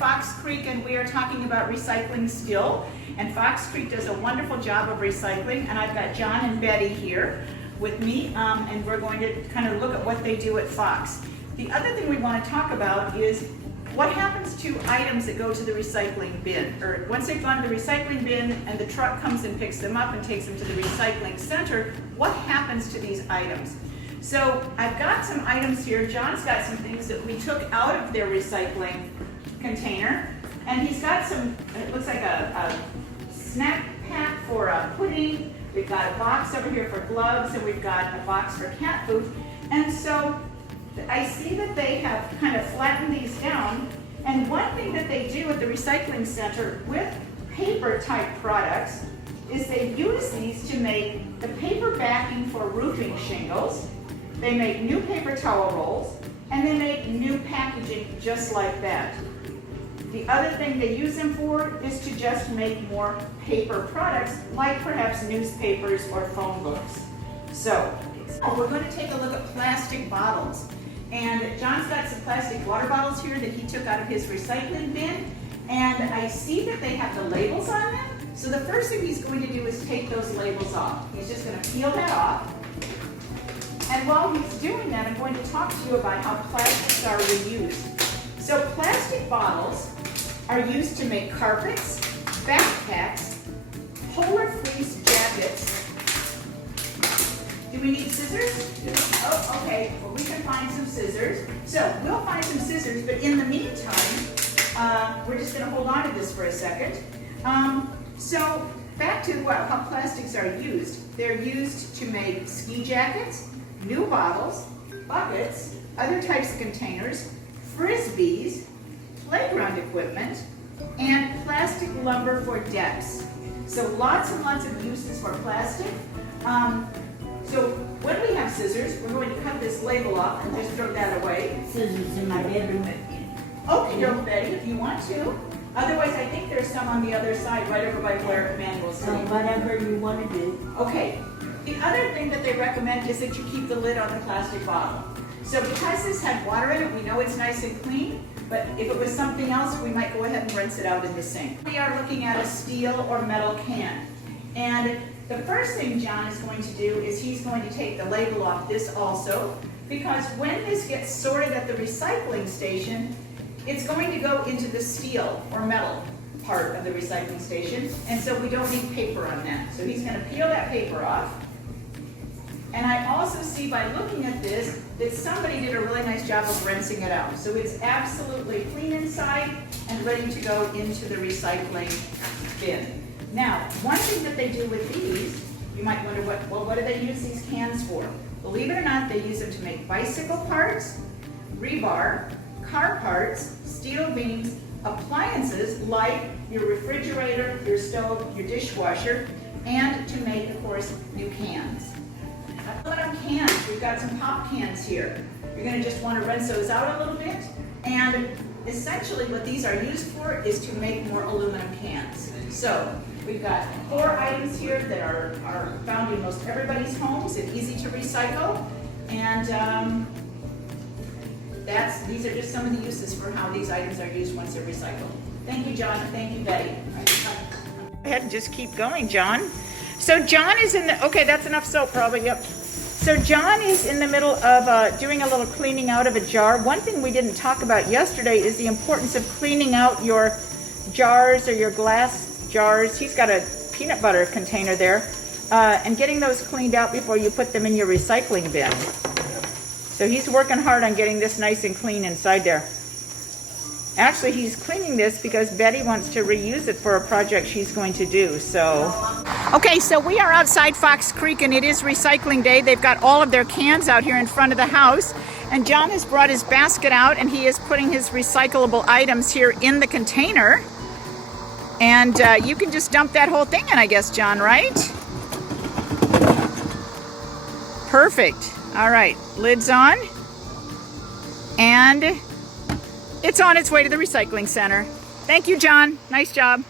Fox Creek and we are talking about recycling still. And Fox Creek does a wonderful job of recycling, and I've got John and Betty here with me, and we're going to kind of look at what they do at Fox. The other thing we want to talk about is what happens to items that go to the recycling bin, or once they've gone to the recycling bin and the truck comes and picks them up and takes them to the recycling center, what happens to these items? So I've got some items here. John's got some things that we took out of their recycling container, and he's got some, it looks like a snack pack for a pudding. We've got a box over here for gloves, and we've got a box for cat food. And so I see that they have kind of flattened these down, and one thing that they do at the recycling center with paper type products is they use these to make the paper backing for roofing shingles. They make new paper towel rolls, and they make new packaging just like that. The other thing they use them for is to just make more paper products, like perhaps newspapers or phone books. So we're going to take a look at plastic bottles. And John's got some plastic water bottles here that he took out of his recycling bin. And I see that they have the labels on them. So the first thing he's going to do is take those labels off. He's just going to peel that off. And while he's doing that, I'm going to talk to you about how plastics are reused. So plastic bottles are used to make carpets, backpacks, polar fleece jackets. Do we need scissors? Yes. Oh, okay. Well, we can find some scissors. So we'll find some scissors, but in the meantime, we're just going to hold on to this for a second. So back to how plastics are used. They're used to make ski jackets, new bottles, buckets, other types of containers, frisbees, playground equipment, and plastic lumber for decks. So lots and lots of uses for plastic. So when we have scissors, we're going to cut this label off and just throw that away. Scissors in my bedroom. Okay, Betty, if you want to. Otherwise, I think there's some on the other side, right over by where Emmanuel's sitting. Whatever you want to do. Okay. The other thing that they recommend is that you keep the lid on the plastic bottle. So because this had water in it, we know it's nice and clean, but if it was something else, we might go ahead and rinse it out in the sink. We are looking at a steel or metal can. And the first thing John is going to do is he's going to take the label off this also, because when this gets sorted at the recycling station, it's going to go into the steel or metal part of the recycling station, and so we don't need paper on that. So he's going to peel that paper off. And I also see by looking at this that somebody did a really nice job of rinsing it out. So it's absolutely clean inside and ready to go into the recycling bin. Now, one thing that they do with these, you might wonder, what do they use these cans for? Believe it or not, they use them to make bicycle parts, rebar, car parts, steel beams, appliances like your refrigerator, your stove, your dishwasher, and to make, of course, new cans. Aluminum cans, we've got some pop cans here. You're going to just want to rinse those out a little bit. And essentially what these are used for is to make more aluminum cans. So we've got 4 items here that are found in most everybody's homes and easy to recycle. And these are just some of the uses for how these items are used once they're recycled. Thank you, John. Thank you, Betty. Go ahead and just keep going, John. So John is in the, okay, that's enough soap probably, yep. So John is in the middle of doing a little cleaning out of a jar. One thing we didn't talk about yesterday is the importance of cleaning out your jars or your glass jars. He's got a peanut butter container there, and getting those cleaned out before you put them in your recycling bin. So he's working hard on getting this nice and clean inside there. Actually, he's cleaning this because Betty wants to reuse it for a project she's going to do, so. Okay, so we are outside Fox Creek and it is recycling day. They've got all of their cans out here in front of the house. And John has brought his basket out and he is putting his recyclable items here in the container. And you can just dump that whole thing in, I guess, John, right? Perfect. All right, lid's on. And it's on its way to the recycling center. Thank you, John. Nice job.